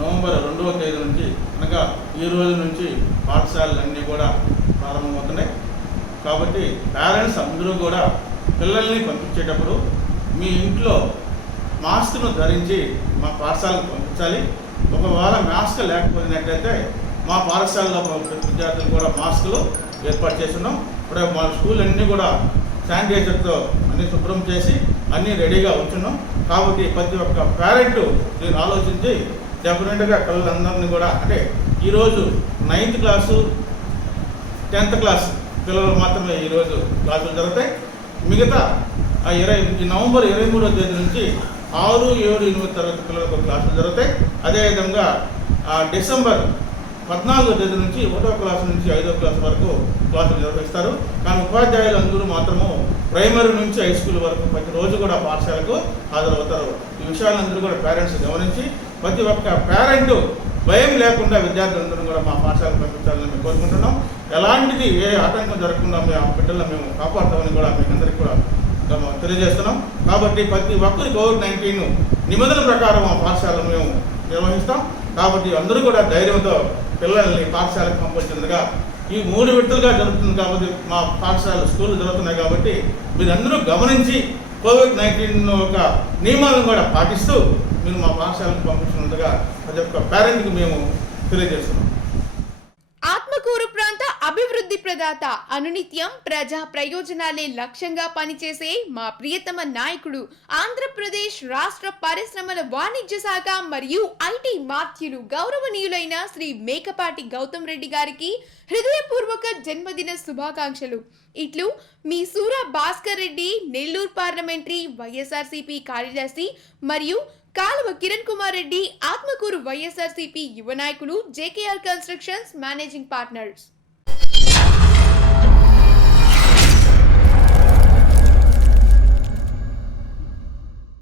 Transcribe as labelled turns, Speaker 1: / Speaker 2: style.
Speaker 1: November రెండవ తేదీ నుంచి అనగా ఈ రోజు నుంచి పాఠశాలలన్నీ కూడా ప్రారంభమవుతున్నాయి. కాబట్టి పేరెంట్స్ అందరూ కూడా పిల్లల్ని పంపించేటప్పుడు మీ ఇంట్లో మాస్క్ను ధరించి మా పాఠశాలకు పంపించాలి. ఒకవేళ మాస్క్ లేకపోయినట్టయితే మా పాఠశాలలో విద్యార్థులు కూడా మాస్కులు ఏర్పాటు చేస్తున్నాం. ఇప్పుడు మా స్కూల్ అన్నీ కూడా శానిటైజర్తో అన్ని శుభ్రం చేసి అన్నీ రెడీగా ఉంచున్నాం కాబట్టి ప్రతి ఒక్క పేరెంట్ దీన్ని ఆలోచించి డెఫినెట్గా పిల్లలందరినీ కూడా అంటే ఈరోజు నైన్త్ క్లాసు టెన్త్ క్లాస్ పిల్లలు మాత్రమే ఈరోజు క్లాసులు జరుగుతాయి. మిగతా ఆ ఇరవై నవంబర్ ఇరవై మూడో తేదీ నుంచి ఆరు ఏడు ఎనిమిది తరగతి పిల్లలకు క్లాసులు జరుగుతాయి. అదేవిధంగా ఆ డిసెంబర్ పద్నాలుగో తేదీ నుంచి ఒకటో క్లాస్ నుంచి ఐదో క్లాస్ వరకు క్లాసులు నిర్వహిస్తారు. కానీ ఉపాధ్యాయులు అందరూ మాత్రము ప్రైమరీ నుంచి హై స్కూల్ వరకు ప్రతి రోజు కూడా పాఠశాలకు హాజరవుతారు. ఈ విషయాలందరూ కూడా పేరెంట్స్ గమనించి ప్రతి ఒక్క పేరెంట్ భయం లేకుండా విద్యార్థులందరూ కూడా మా పాఠశాలకు పంపించాలని మేము కోరుకుంటున్నాం. ఎలాంటిది ఏ ఆటంకం జరగకుండా మేము ఆ బిడ్డలను మేము కాపాడతామని కూడా మీకు అందరికీ కూడా తెలియజేస్తున్నాం. కాబట్టి ప్రతి ఒక్కరి కోవిడ్ నైన్టీన్ నిబంధనల ప్రకారం ఆ పాఠశాలను మేము నిర్వహిస్తాం. కాబట్టి అందరూ కూడా ధైర్యంతో పిల్లల్ని పాఠశాలకు పంపించినదిగా ఈ మూడు విడతలుగా జరుగుతుంది కాబట్టి మా పాఠశాల స్కూళ్ళు జరుగుతున్నాయి కాబట్టి మీరందరూ గమనించి కోవిడ్ నైన్టీన్ యొక్క నియమాలను కూడా పాటిస్తూ మీరు మా పాఠశాలకు పంపించినందుగా ప్రతి ఒక్క పేరెంట్కి మేము తెలియజేస్తున్నాం.
Speaker 2: ప్రదాత అనునిత్యం ప్రజా ప్రయోజనాలే లక్ష్యంగా పనిచేసే మా ప్రియతమ నాయకుడు ఆంధ్రప్రదేశ్ రాష్ట్ర పరిశ్రమల వాణిజ్య శాఖ మరియు ఐటీ మాత్యులు గౌరవనీయులైన శ్రీ మేకపాటి గౌతమ్ రెడ్డి గారికి హృదయపూర్వక జన్మదిన శుభాకాంక్షలు. ఇట్లు మీ సూర భాస్కర్ రెడ్డి నెల్లూరు పార్లమెంటరీ వైఎస్ఆర్సీపీ కార్యదర్శి మరియు కాలువ కిరణ్ కుమార్ రెడ్డి ఆత్మకూరు వైఎస్ఆర్సీపీ యువ నాయకులు జేకేఆర్ కన్స్ట్రక్షన్స్ మేనేజింగ్ పార్ట్నర్స్.